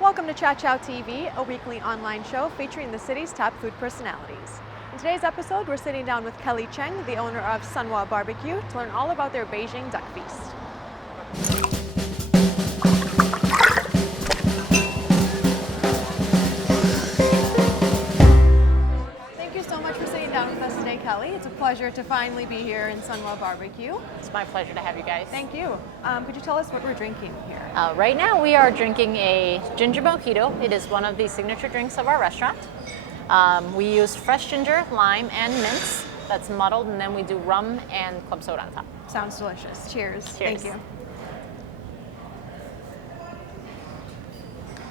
Welcome to Chow Chow TV, a weekly online show featuring the city's top food personalities. In today's episode, we're sitting down with Cheng, the owner of Wah BBQ, to learn all about their Beijing duck feast. Thank you so much for sitting down with us today, Kelly. It's a pleasure to finally be here in Wah BBQ. It's my pleasure to have you guys. Thank you. Could you tell us what we're drinking here? Right now we are drinking a ginger mojito. It is one of the signature drinks of our restaurant. We use fresh ginger, lime, and mints that's muddled, and then we do rum and club soda on top. Sounds delicious. Cheers. Cheers. Thank you.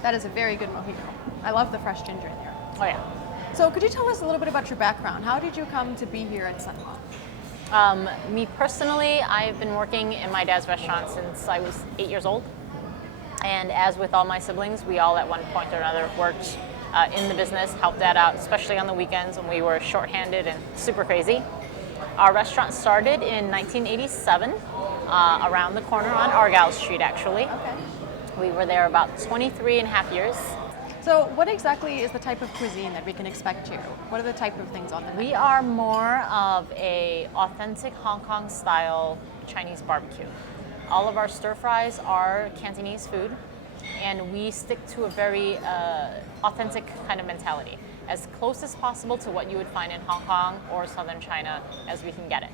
That is a very good mojito. I love the fresh ginger in there. Oh yeah. So could you tell us a little bit about your background? How did you come to be here at Wah? Me personally, I've been working in my dad's restaurant since I was 8 years old. And as with all my siblings, we all at one point or another worked in the business, helped Dad out, especially on the weekends when we were shorthanded and super crazy. Our restaurant started in 1987, around the corner on Argyle Street, actually. Okay. We were there about 23 and a half years. So what exactly is the type of cuisine that we can expect here? What are the type of things on the menu? We are more of a authentic Hong Kong style Chinese barbecue. All of our stir fries are Cantonese food, and we stick to a very authentic kind of mentality, as close as possible to what you would find in Hong Kong or southern China as we can get it.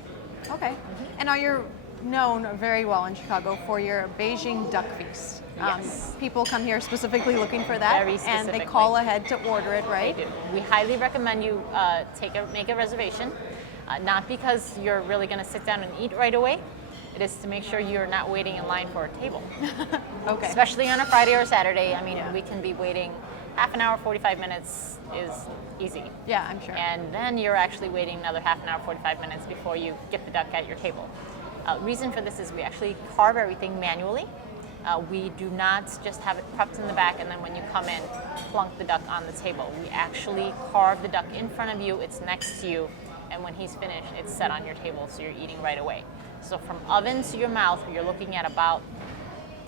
Okay. And now you're known very well in Chicago for your Beijing duck feast. Yes. People come here specifically looking for that, Very and specifically. they call ahead to order it, right? They do. We highly recommend you make a reservation, not because you're really going to sit down and eat right away. It is to make sure you're not waiting in line for a table. Okay. Especially on a Friday or Saturday. I mean, Yeah. we can be waiting half an hour, 45 minutes is easy. Yeah, I'm sure. And then you're actually waiting another half an hour, 45 minutes before you get the duck at your table. Reason for this is we actually carve everything manually. We do not just have it prepped in the back and then when you come in, plunk the duck on the table. We actually carve the duck in front of you, it's next to you, and when he's finished, it's set on your table, so you're eating right away. So from oven to your mouth, you're looking at about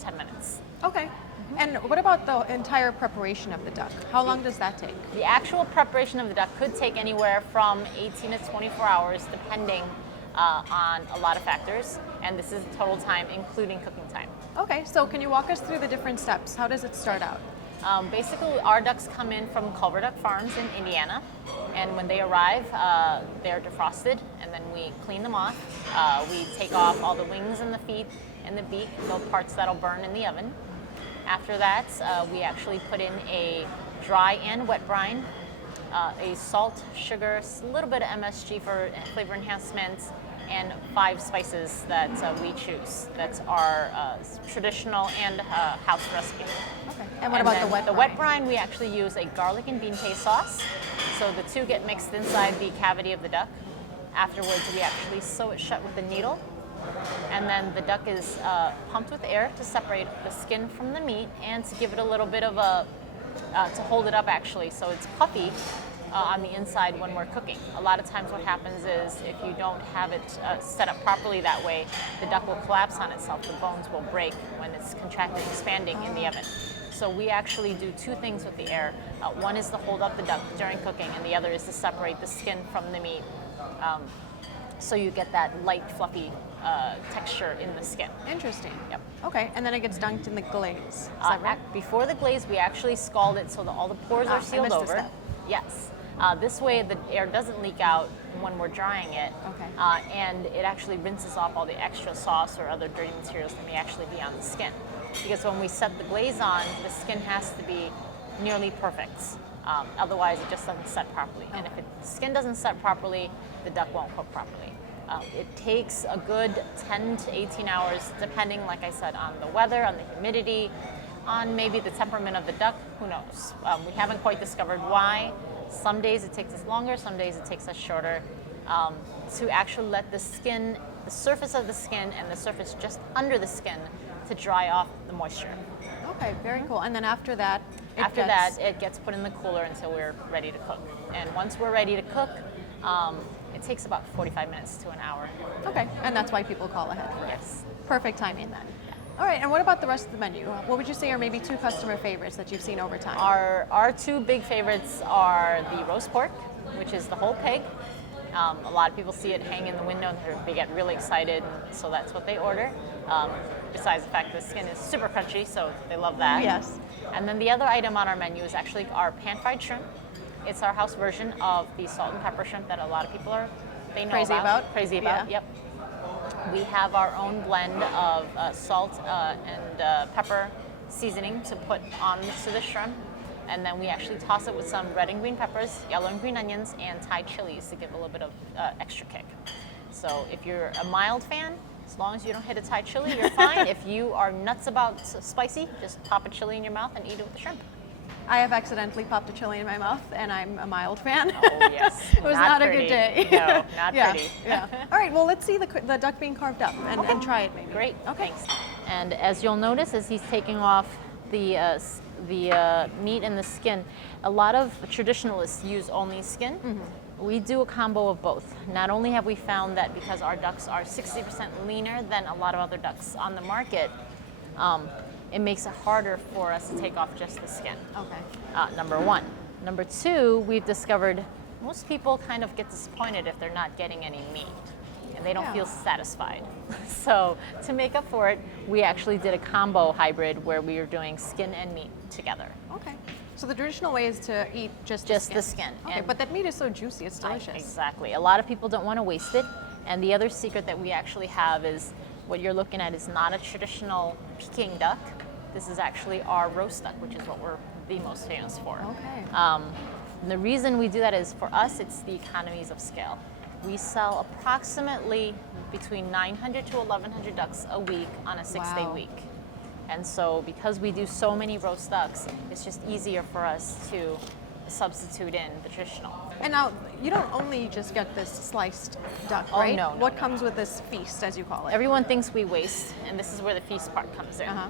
10 minutes. Okay. And what about the entire preparation of the duck? How long does that take? The actual preparation of the duck could take anywhere from 18 to 24 hours, depending on a lot of factors, and this is total time, including cooking time. Okay, so can you walk us through the different steps? How does it start out? Basically, our ducks come in from Culver Duck Farms in Indiana, and when they arrive, they're defrosted, and then we clean them off. We take off all the wings and the feet and the beak, no parts that'll burn in the oven. After that, we actually put in a dry and wet brine, a salt, sugar, a little bit of MSG for flavor enhancement, and 5 spices that we choose. That's our traditional and house recipe. Okay. And what about the wet brine? The wet brine, we actually use a garlic and bean paste sauce. So the two get mixed inside the cavity of the duck. Afterwards, we actually sew it shut with a needle. And then the duck is pumped with air to separate the skin from the meat and to give it a little bit of a, to hold it up actually, so it's puffy on the inside when we're cooking. A lot of times what happens is if you don't have it set up properly that way, the duck will collapse on itself, the bones will break when it's contracting, expanding in the oven. So we actually do 2 things with the air. One is to hold up the duck during cooking, and the other is to separate the skin from the meat, so you get that light, fluffy texture in the skin. Interesting. Yep. Okay, and then it gets dunked in the glaze. Is that right? Before the glaze, we actually scald it so that all the pores are sealed I missed a over. step. Yes. This way the air doesn't leak out when we're drying it. Okay. And it actually rinses off all the extra sauce or other dirty materials that may actually be on the skin. Because when we set the glaze on, the skin has to be nearly perfect. Otherwise, it just doesn't set properly. And if the skin doesn't set properly, the duck won't cook properly. It takes a good 10 to 18 hours, depending, like I said, on the weather, on the humidity, on maybe the temperament of the duck, who knows. We haven't quite discovered why. Some days it takes us longer, some days it takes us shorter, to actually let the skin, the surface of the skin and the surface just under the skin to dry off the moisture. Okay, very cool. And then after that, it gets put in the cooler until we're ready to cook. And once we're ready to cook, it takes about 45 minutes to an hour. Okay, and that's why people call ahead for it. Yes. Perfect timing then. All right, and what about the rest of the menu? What would you say are maybe 2 customer favorites that you've seen over time? Our 2 big favorites are the roast pork, which is the whole pig. A lot of people see it hang in the window and they get really excited, so that's what they order. Besides the fact that the skin is super crunchy, so they love that. Yes. And then the other item on our menu is actually our pan-fried shrimp. It's our house version of the salt and pepper shrimp that a lot of people know Crazy about? Crazy about, Yeah. yep. We have our own blend of salt and pepper seasoning to put onto the shrimp. And then we actually toss it with some red and green peppers, yellow and green onions, and Thai chilies to give a little bit of extra kick. So if you're a mild fan, as long as you don't hit a Thai chili, you're fine. If you are nuts about spicy, just pop a chili in your mouth and eat it with the shrimp. I have accidentally popped a chili in my mouth, and I'm a mild fan. Oh, yes. It was not a good day. No, not Yeah, pretty. yeah. All right, well, let's see the duck being carved up and try it maybe. Great. Okay. Thanks. And as you'll notice, as he's taking off the meat and the skin, a lot of traditionalists use only skin. Mm-hmm. We do a combo of both. Not only have we found that because our ducks are 60% leaner than a lot of other ducks on the market, it makes it harder for us to take off just the skin. Okay. Number 1. Number 2, we've discovered most people kind of get disappointed if they're not getting any meat and they don't Yeah. feel satisfied. So to make up for it, we actually did a combo hybrid where we were doing skin and meat together. Okay. So the traditional way is to eat just The skin. Okay, And but that meat is so juicy, it's delicious. Exactly. A lot of people don't want to waste it. And the other secret that we actually have is what you're looking at is not a traditional Peking duck. This is actually our roast duck, which is what we're the most famous for. Okay. And the reason we do that is for us, it's the economies of scale. We sell approximately between 900 to 1,100 ducks a week on a 6-day Wow. week. And so because we do so many roast ducks, it's just easier for us to substitute in the traditional. And now, you don't only just get this sliced duck, Oh, right? no, What comes with this feast, as you call it? Everyone thinks we waste, and this is where the feast part comes in. Uh-huh.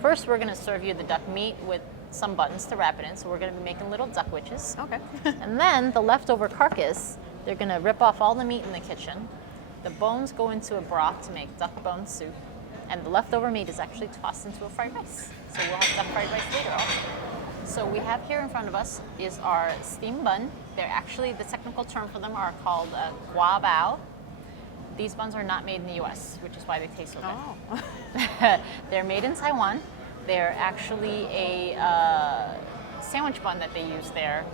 First, we're gonna serve you the duck meat with some buttons to wrap it in, so we're gonna be making little duck witches. Okay. And then the leftover carcass, they're gonna rip off all the meat in the kitchen. The bones go into a broth to make duck bone soup. And the leftover meat is actually tossed into a fried rice. So we'll have duck fried rice later also. So we have here in front of us is our steam bun. They're actually, the technical term for them are called Wah BBQ. These buns are not made in the US, which is why they taste so good. Oh. They're made in Taiwan. They're actually a sandwich bun that they use there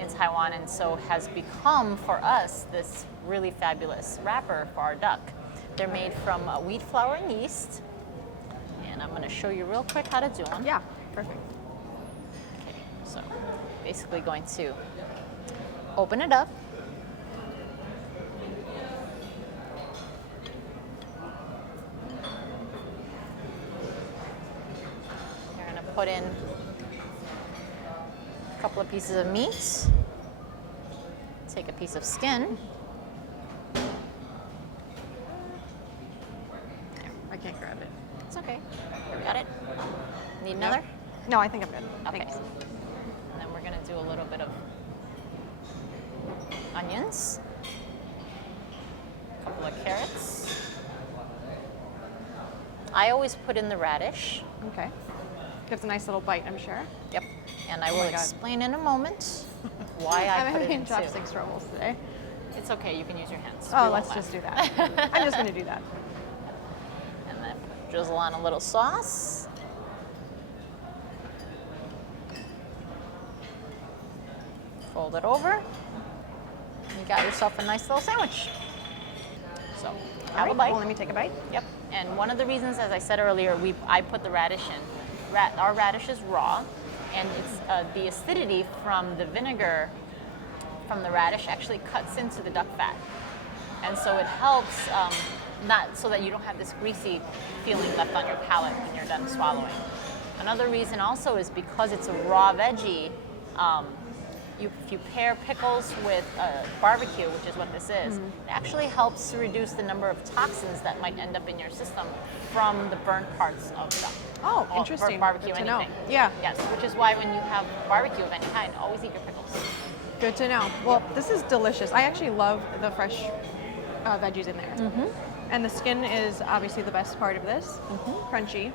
in Taiwan, and so has become for us this really fabulous wrapper for our duck. They're made from wheat flour and yeast, and I'm going to show you real quick how to do one. Yeah, perfect. Okay, so basically going to open it up. You're going to put in a couple of pieces of meat. Take a piece of skin. I can't grab it. It's okay. Got it? Need another? No, I think I'm good. Okay. Thanks. And then we're going to do a little bit of onions, a couple of carrots. I always put in the radish. Okay. Gives a nice little bite, I'm sure. Yep. And I Oh will my God. explain in a moment why I I'm put it having in too. chopsticks troubles today. It's okay. You can use your hands. We Oh, won't let's laugh. just do that. I'm just going to do that. And then drizzle on a little sauce. Fold it over. You got yourself a nice little sandwich. So, All have right, a bite. well, let me take a bite. Yep. And one of the reasons, as I said earlier, I put the radish in. Our radish is raw, and it's the acidity from the vinegar from the radish actually cuts into the duck fat, and so it helps not so that you don't have this greasy feeling left on your palate when you're done swallowing. Another reason also is because it's a raw veggie. If you pair pickles with barbecue, which is what this is, it actually helps to reduce the number of toxins that might end up in your system from the burnt parts of duck. Oh, Or interesting. barbecue, Good to know. anything. Yeah. Yes, which is why when you have barbecue of any kind, always eat your pickles. Good to know. Well, this is delicious. I actually love the fresh veggies in there. And the skin is obviously the best part of this, crunchy.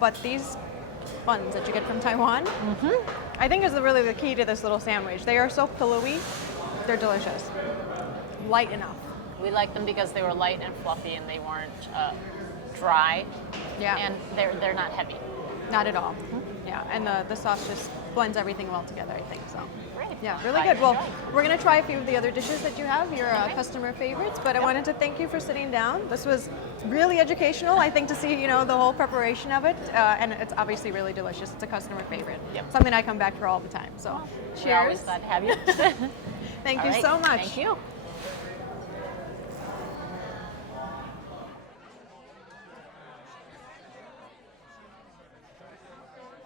But these buns that you get from Taiwan, I think is really the key to this little sandwich. They are so pillowy, they're delicious. Light enough. We like them because they were light and fluffy and they weren't dry. Yeah. And they're not heavy. Not at all. Yeah, and the sauce just blends everything well together, I think, so. Great. Yeah, really Glad good. you Well, enjoyed. we're going to try a few of the other dishes that you have, your customer favorites, but I wanted to thank you for sitting down. This was really educational, I think, to see, the whole preparation of it, and it's obviously really delicious. It's a customer favorite. Yep. Something I come back for all the time, so We're always cheers. glad to have you. Thank All you right. so much. Thank you.